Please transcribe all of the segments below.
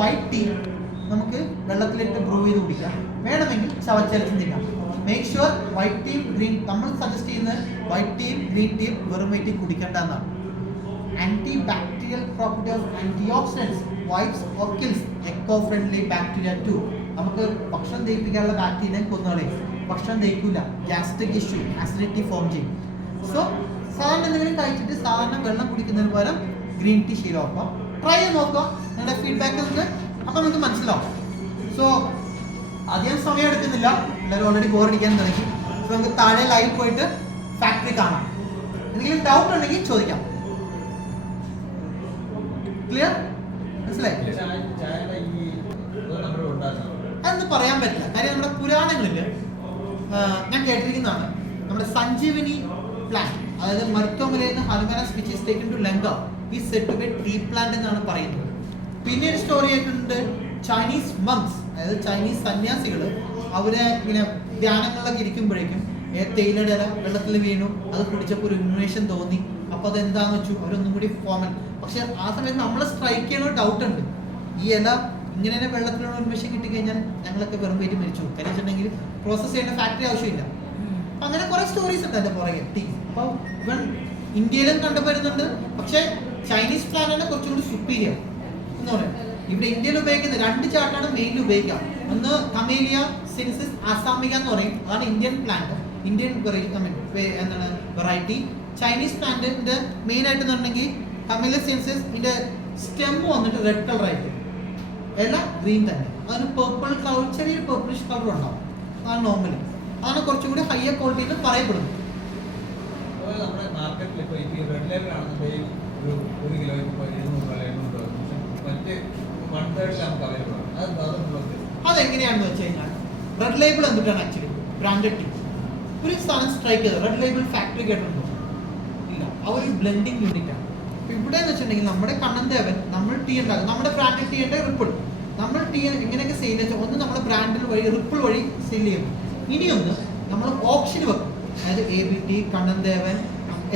White tea നമുക്ക് വെള്ളത്തിലിട്ട് Bru ചെയ്ത് കുടിക്കാം, വേണമെങ്കിൽ ചവച്ചരച്ച് തിന്നാം. Make sure white team green, നമ്മൾ സജസ്റ്റ് ചെയ്യുന്നത് വൈറ്റ് ടീം ഗ്രീൻ ടീം വെറും വയറ്റിൽ കുടിക്കേണ്ട എന്നാണ്. Antibacterial property of antioxidants wipes or kills eco friendly bacteria to. നമുക്ക് ഭക്ഷണം ദഹിപ്പിക്കാനുള്ള ബാക്ടീരിയ കൊന്നുകളയും, ഭക്ഷണം ദഹിക്കില്ല, ഗ്യാസ്ട്രിക് ഇഷ്യൂ, ആസിഡിറ്റി ഫോം ചെയ്യും. സോ സാധാരണ എന്തെങ്കിലും കഴിച്ചിട്ട് സാധാരണ വെള്ളം കുടിക്കുന്നതിന് പകരം ഗ്രീൻ ടീ ശീലമാക്കാം. ട്രൈ ചെയ്ത് നോക്കുക, നിങ്ങളുടെ ഫീഡ്ബാക്ക് ഉണ്ട്, അപ്പോൾ നമുക്ക് മനസ്സിലാവും. സോ അധികം സമയം എടുക്കുന്നില്ല, എല്ലാവരും ഓൾറെഡി ബോറടിക്കാൻ തുടങ്ങി. സോ നമുക്ക് താഴെ ലൈവ് പോയിട്ട് ഫാക്ടറി കാണാം. എന്തെങ്കിലും ഡൗട്ട് ഉണ്ടെങ്കിൽ ചോദിക്കാം. ക്ലിയർ? മനസ്സിലായി? അതൊന്നും പറയാൻ പറ്റില്ല, കാര്യം നമ്മുടെ പുരാണങ്ങളിൽ ഞാൻ കേട്ടിരിക്കുന്നതാണ്, നമ്മുടെ സഞ്ജീവനി പ്ലാന്റ്, അതായത് മരുത്തോമലയിൽ നിന്ന് Hanuman's which is taken to Lanka is said to be tree plant എന്നാണ് പറയുന്നത്. പിന്നെ ഒരു സ്റ്റോറി ആയിട്ടുണ്ട്, ചൈനീസ് മങ്സ്, അതായത് ചൈനീസ് സന്യാസികൾ അവരെ ഇങ്ങനെ ധ്യാനങ്ങളിലൊക്കെ ഇരിക്കുമ്പോഴേക്കും തേയിലയുടെ ഇല വെള്ളത്തിൽ വീണു, അത് കുടിച്ചപ്പോൾ ഒരു ഇൻഫർമേഷൻ തോന്നി. അപ്പോൾ അതെന്താണെന്ന് വെച്ചു അവരൊന്നും കൂടി ഫോമൻ. പക്ഷെ ആ സമയത്ത് നമ്മളെ സ്ട്രൈക്ക് ചെയ്യണ ഒരു ഡൗട്ട് ഉണ്ട്, ഈ ഇല ഇങ്ങനെ തന്നെ വെള്ളത്തിലുള്ള ഇൻഫർമേഷൻ കിട്ടിക്കഴിഞ്ഞാൽ ഞങ്ങളൊക്കെ വെറും പേര് മരിച്ചു, കാര്യം വെച്ചിട്ടുണ്ടെങ്കിൽ പ്രോസസ് ചെയ്യേണ്ട ഫാക്ടറി ആവശ്യമില്ല. അങ്ങനെ കുറെ സ്റ്റോറീസ് ഉണ്ട് അതിന്റെ പുറകെ ടീ. അപ്പോൾ ഇവൻ ഇന്ത്യയിലും കണ്ടുവരുന്നുണ്ട്, പക്ഷെ ചൈനീസ് പ്ലാന്റാണ് കുറച്ചുകൂടി സുപ്പീരിയർ എന്ന് പറയുന്നത്. ഇവിടെ ഇന്ത്യയിൽ ഉപയോഗിക്കുന്ന 2 ചാർട്ടാണ് മെയിൻലി ഉപയോഗിക്കുക. ഒന്ന് കമേലിയ സിൻസിസ് ആസാമിക എന്ന് പറയും, അതാണ് ഇന്ത്യൻ പ്ലാന്റ്, ഇന്ത്യൻ എന്താണ് വെറൈറ്റി. ചൈനീസ് പ്ലാന്റിന്റെ മെയിൻ ആയിട്ട് പറഞ്ഞെങ്കിൽ കമേലിയ സിൻസിസ്, ഇതിന്റെ സ്റ്റെം വന്നിട്ട് റെഡ് കളർ ആയിട്ട്, ഇല ഗ്രീൻ തന്നെ, അതിന് പേർപ്പിൾ കളർ, ചെറിയൊരു പേർപ്പിളിഷ് കളർ ഉണ്ടാവും, അതാണ് നോർമലി. അതാണ് കുറച്ചും കൂടി ഹയർ ക്വാളിറ്റി എന്ന് പറയപ്പെടുന്നു. നമ്മുടെ മാർക്കറ്റിൽ ഇപ്പോൾ ഈ റെഡ് ലേബിൾ ആണെന്നുണ്ടെങ്കിൽ ഒരു കിലോ മറ്റ് 1/3 നമുക്ക് അവൈലബിൾ ആണ്. അതെങ്ങനെയാണെന്ന് വെച്ച് കഴിഞ്ഞാൽ റെഡ് ലേബിൾ എന്തിട്ടാണ് ആക്ച്വലി ബ്രാൻഡഡ് ടീ. ഒരു സാധനം സ്ട്രൈക്ക് ചെയ്ത് റെഡ് ലേബിൾ ഫാക്ടറി കേട്ടിട്ടുണ്ടോ? ഇല്ല, അവർ ബ്ലെൻഡിങ് യൂണിറ്റ് ആണ്. അപ്പോൾ ഇവിടെ എന്ന് വെച്ചിട്ടുണ്ടെങ്കിൽ നമ്മുടെ കണ്ണൻദേവൻ നമ്മൾ ടീ ഉണ്ടാകും, നമ്മുടെ ബ്രാൻഡഡ് ടീ ഉണ്ട് റിപ്പിൾ. നമ്മൾ ടീ എങ്ങനെയൊക്കെ സെയിൽ വെച്ചാൽ ഒന്ന് നമ്മുടെ ബ്രാൻഡിൽ വഴി റിപ്പിൾ വഴി സെയിൽ ചെയ്യുന്നു, ഇനിയൊന്ന് നമ്മൾ ഓപ്ഷന് വെക്കും, അതായത് ABT, Kannan Devan,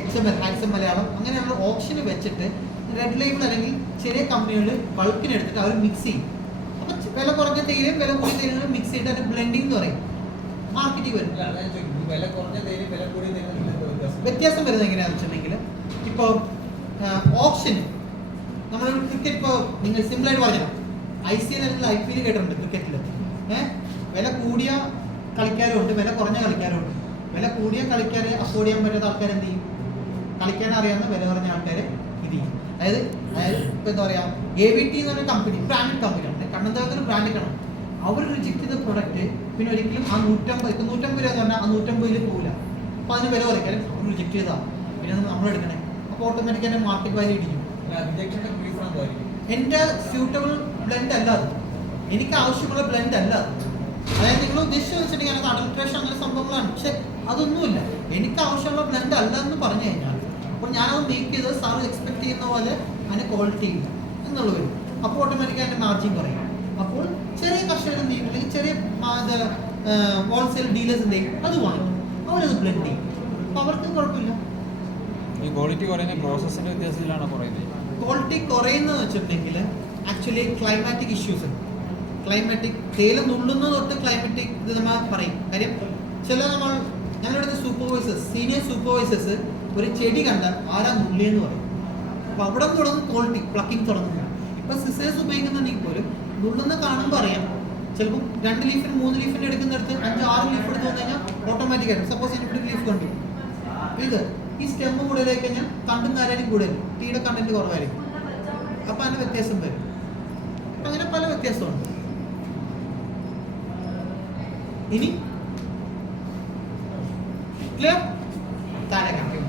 XML, handsome Malayalam, അങ്ങനെയുള്ള ഓപ്ഷന് വെച്ചിട്ട് റെഡ് ലേബിൾ അല്ലെങ്കിൽ ചെറിയ കമ്പനികൾ ബൾക്കിന് എടുത്തിട്ട് അവർ മിക്സ് ചെയ്യും. അപ്പോൾ വില കുറഞ്ഞ തേയിലയും വില കൂടിയ തേയിലും മിക്സ് ചെയ്തിട്ട് അതിന് ബ്ലെൻഡിങ് എന്ന് പറയും. മാർക്കറ്റിംഗ് വരും. വ്യത്യാസം വരുന്നത് എങ്ങനെയാണെന്ന് വെച്ചിട്ടുണ്ടെങ്കിൽ ഇപ്പോൾ ഓപ്ഷൻ നമ്മൾ ക്രിക്കറ്റ്, ഇപ്പോൾ നിങ്ങൾ സിമ്പിളായിട്ട് പറഞ്ഞാൽ ICL അല്ലെങ്കിൽ IPL കേട്ടിട്ടുണ്ട് ക്രിക്കറ്റിൽ. വില കൂടിയ കളിക്കാരും ഉണ്ട്, വില കുറഞ്ഞ കളിക്കാരും ഉണ്ട്. വില കൂടിയ കളിക്കാരെ അഫോർഡ് ചെയ്യാൻ പറ്റാത്ത ആൾക്കാർ എന്ത് ചെയ്യും? കളിക്കാൻ അറിയാവുന്ന വില കുറഞ്ഞ ആൾക്കാരെ ഇത് ചെയ്യും. അതായത് ഇപ്പോൾ എന്താ പറയുക, ABT എന്ന് പറഞ്ഞ കമ്പനി ബ്രാൻഡഡ് കമ്പനിയാണ്, കണ്ണൻദേവത്തിന് ബ്രാൻഡ് കാണും. അവർ റിജക്ട് ചെയ്ത പ്രൊഡക്റ്റ് പിന്നെ ഒരിക്കലും ആ 150 രൂപ എന്ന് പറഞ്ഞാൽ ആ 150 പോകില്ല. അപ്പോൾ അതിന് വില കുറയ്ക്കാൻ അവർ റിജക്ട് ചെയ്താൽ പിന്നെ നമ്മൾ എടുക്കണേ, അപ്പോൾ ഓട്ടോമാറ്റിക് തന്നെ മാർക്കറ്റ് വാല്യൂ ഇടിക്കും. എൻ്റെ സ്യൂട്ടബിൾ ബ്ലെൻഡ് അല്ല അത്, എനിക്ക് ആവശ്യമുള്ള ബ്ലെൻഡ് അല്ല അത്. അതായത് നിങ്ങൾ ഉദ്ദേശിച്ച് വെച്ചിട്ടുണ്ടെങ്കിൽ അതിനകത്ത് അഡൾട്രേഷൻ അങ്ങനെ സംഭവങ്ങളാണ്, പക്ഷെ അതൊന്നുമില്ല. എനിക്ക് ആവശ്യമുള്ള ബ്ലെൻഡ് അല്ല എന്ന് പറഞ്ഞു കഴിഞ്ഞാൽ അപ്പോൾ ഞാനത് മേക്ക് ചെയ്ത് സാർ എക്സ്പെക്ട് ചെയ്യുന്ന പോലെ അതിന് ക്വാളിറ്റി ഇല്ല എന്നുള്ളത് വരും. അപ്പോൾ ഓട്ടോമാറ്റിക് അതിൻ്റെ മാർജിൻ കുറയും. അപ്പോൾ ചെറിയ കർഷകർ എന്ത് ചെയ്യും, അല്ലെങ്കിൽ ചെറിയ ഹോൾസെയിൽ ഡീലേഴ്സ് എന്ത് ചെയ്യും, അത് വാങ്ങും, അവരത് ബ്ലെൻഡ് ചെയ്യും. അപ്പോൾ അവർക്ക് കുഴപ്പമില്ല. ഈ ക്വാളിറ്റി കുറയുന്ന പ്രോസസ്സിൻ്റെ വ്യത്യാസത്തിലാണ് കുറയുന്നത്. ക്വാളിറ്റി കുറയുന്നതെന്ന് വെച്ചിട്ടുണ്ടെങ്കിൽ ആക്ച്വലി ക്ലൈമാറ്റിക് ഇഷ്യൂസ് ഉണ്ട്. ക്ലൈമാറ്റിക് തേയില നുള്ളുന്നത് തൊട്ട് ക്ലൈമാറ്റിക് ഇത് നമ്മൾ പറയും. കാര്യം ചില ഞങ്ങളുടെ സൂപ്പർവൈസേഴ്സ്, സീനിയർ സൂപ്പർവൈസേഴ്സ് ഒരു ചെടി കണ്ടാൽ ആരാ നുള്ളിയെന്ന് പറയും. അപ്പോൾ അവിടെ തുടങ്ങും ക്വാളിറ്റി പ്ലക്കിംഗ് തുടങ്ങുന്നില്ല. ഇപ്പോൾ സിസേഴ്സ് ഉപയോഗിക്കുന്നുണ്ടെങ്കിൽ പോലും നുള്ളുന്ന കാണുമ്പോൾ അറിയാം. ചിലപ്പോൾ 2 ലീഫിന് 3 ലീഫിൻ്റെ എടുക്കുന്നിടത്ത് 5-6 ലീഫ് എടുത്ത് വന്നു കഴിഞ്ഞാൽ ഓട്ടോമാറ്റിക്കായിട്ട് സപ്പോസ് ഇവിടെ ലീഫ് കണ്ടു, ഇത് ഈ സ്റ്റെമ്മ് കൂടുതലായി കഴിഞ്ഞാൽ തണ്ടും കാര്യം കൂടുതൽ, ടീയുടെ കണ്ടന്റ് കുറവായിരിക്കും. അപ്പോൾ അതിന് വ്യത്യാസം വരും. അങ്ങനെ പല വ്യത്യാസമുണ്ട്. ഇനി ക്ലിയർ? താഴെ കാണാം.